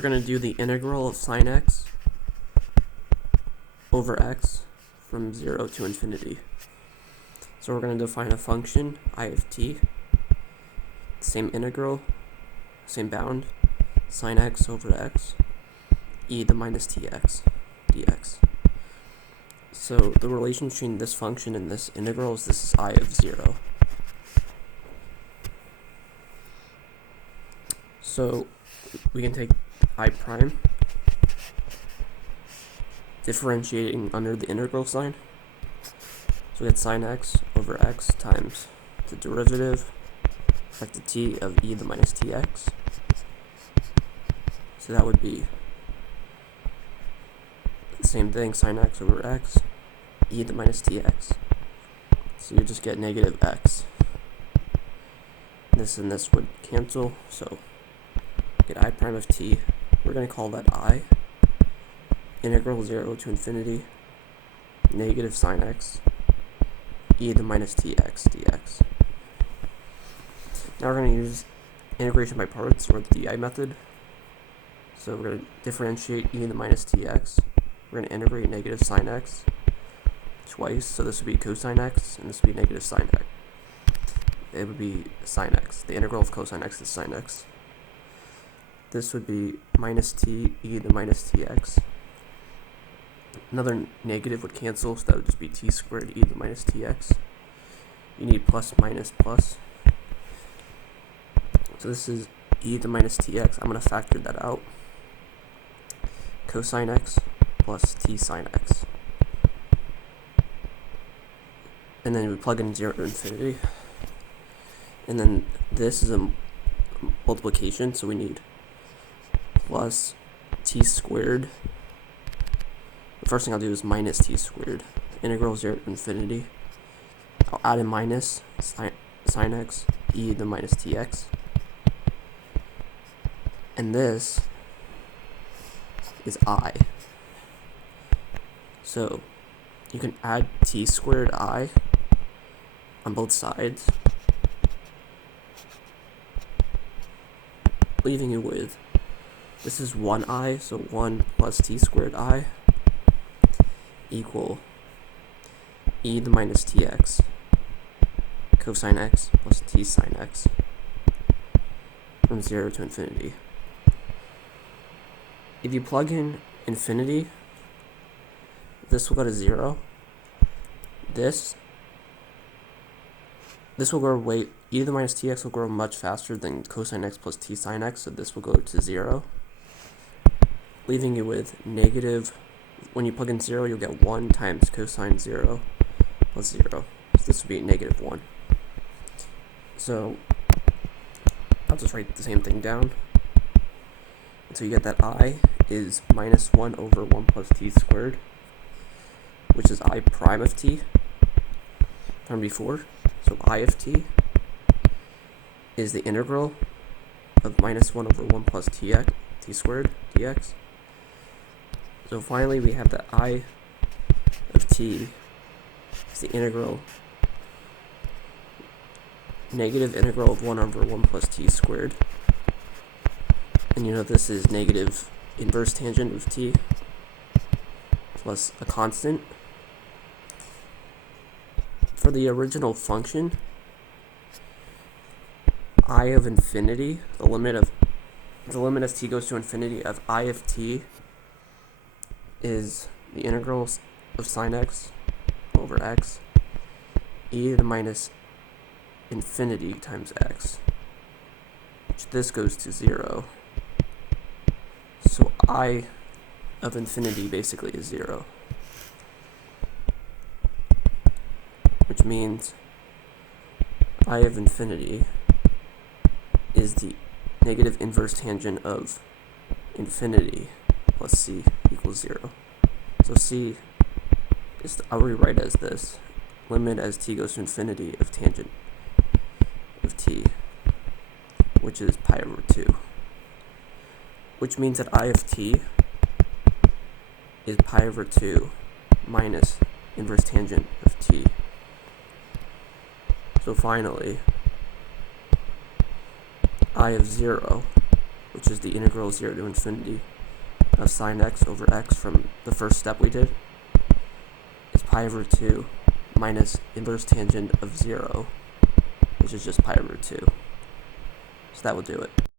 we're going to do the integral of sine x over x from 0 to infinity. So we're going to define a function, I of t, same integral, same bound, sine x over x, e to the minus tx dx. So the relation between this function and this integral is this is I of 0. So we can take I prime, differentiating under the integral sign. So we get sine x over x times the derivative back to t of e to the minus tx. So that would be the same thing, sine x over x, e to the minus tx. So you just get negative x. This and this would cancel, so get I prime of t. We're going to call that I. Integral 0 to infinity, negative sine x, e to the minus tx dx. Now we're going to use integration by parts, or the DI method. So we're going to differentiate e to the minus tx. We're going to integrate negative sine x twice, so this would be cosine x, and this would be negative sine x. It would be sine x. The integral of cosine x is sine x. This would be minus t e to the minus tx. Another negative would cancel, so that would just be t squared e to the minus tx. You need plus minus plus. So this is e to the minus tx. I'm going to factor that out. Cosine x plus t sine x. And then we plug in 0 to infinity. And then this is a multiplication, so we need plus t squared. The first thing I'll do is minus t squared. Integral 0 to infinity. I'll add a minus sine x e to the minus tx. And this is I. So you can add t squared I on both sides, leaving you with, this is 1i, so 1 plus t squared I equal e to the minus tx cosine x plus t sine x from 0 to infinity. If you plug in infinity, this will go to 0. This will grow e to the minus tx will grow much faster than cosine x plus t sine x, so this will go to 0, leaving you with negative. When you plug in 0, you'll get 1 times cosine 0 plus 0. So this would be negative 1. So I'll just write the same thing down. And so you get that I is minus 1 over 1 plus t squared, which is I prime of t from before. So I of t is the integral of minus 1 over 1 plus t squared dx. So finally we have that I of t is the integral, negative integral of 1 over 1 plus t squared. And you know this is negative inverse tangent of t plus a constant. For the original function, I of infinity, the limit as t goes to infinity of I of t is the integral of sine x over x e to the minus infinity times x, which this goes to 0. So I of infinity basically is 0, which means I of infinity is the negative inverse tangent of infinity plus c equals 0. So c is, I'll rewrite as this, limit as t goes to infinity of tangent of t, which is pi over 2. Which means that I of t is pi over 2 minus inverse tangent of t. So finally, I of 0 which is the integral 0 to infinity of sine x over x from the first step we did, is pi over 2 minus inverse tangent of 0, which is just pi over 2. So that will do it.